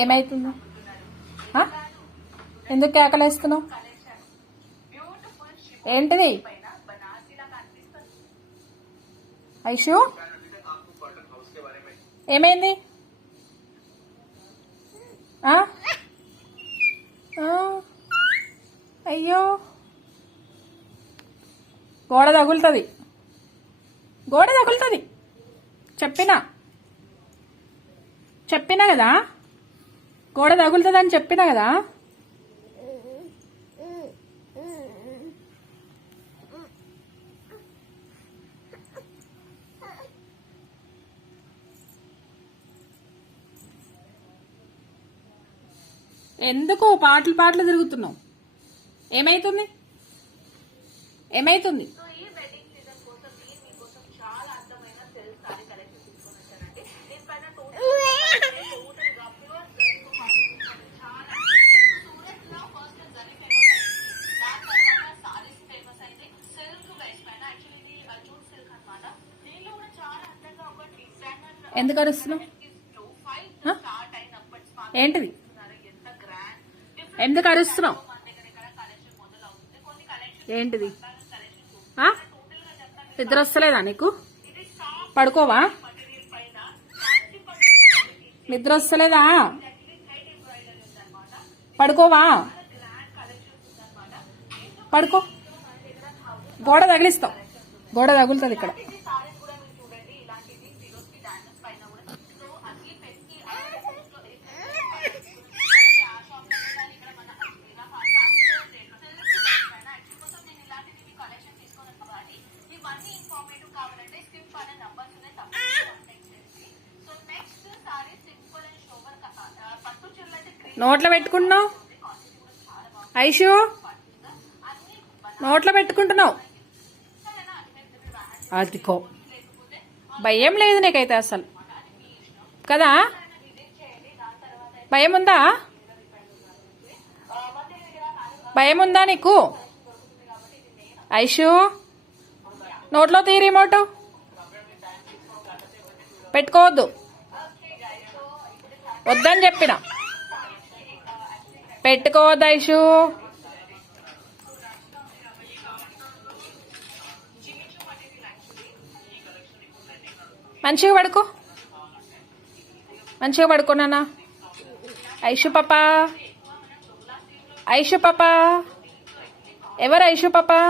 ఏమైతుంది? ఎందుకు కేకలేస్తున్నావు? ఏంటిది ఐషు? ఏమైంది? అయ్యో, గోడ తగులుతుంది, గోడ తగులుతుంది. చెప్పినా కదా, గోడ తగులుతుంది అని చెప్పినా కదా. ఎందుకు పాటలు తిరుగుతున్నావు? ఏమైతుంది? ఎందుకు అరుస్తున్నావు? ఏంటిది? ఎందుకు అరుస్తున్నావు? ఏంటిది? నిద్ర వస్తలేదా నీకు? పడుకోవా? నిద్ర వస్తలేదా? పడుకోవా? పడుకో. గోడ తగిలిస్తావు, గోడ తగులుతుంది ఇక్కడ. నోట్లో పెట్టుకుంటున్నావు ఐషు, నోట్లో పెట్టుకుంటున్నావు. అదికో, భయం లేదు నీకైతే అసలు కదా? భయం ఉందా? భయం ఉందా నీకు? ఐషు, నోట్లో తీ రిమోటు. పెట్టుకోవద్దు, వద్దని చెప్పిన. పెట్టుకోవద్దు ఐషు. మంచిగా పడుకో, మంచిగా పడుకో నాన్న. ఐషు పాపా, ఐషు పాపా. ఎవరు ఐషు పాపా?